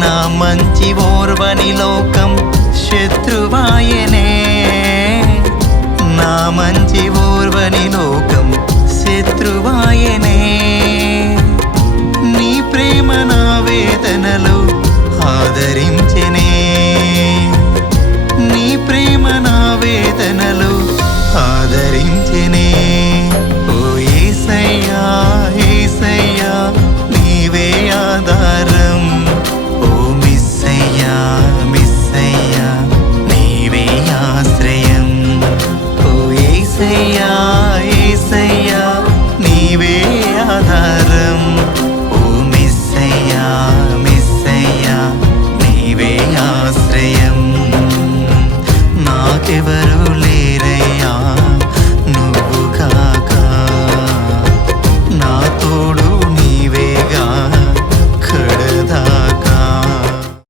నా మంచి ఓర్వని లోకం శత్రువాయనే, నా మంచి ఓర్వని లోకం శత్రువాయనే. నీ ప్రేమ నా వేదనలో ఆదరించు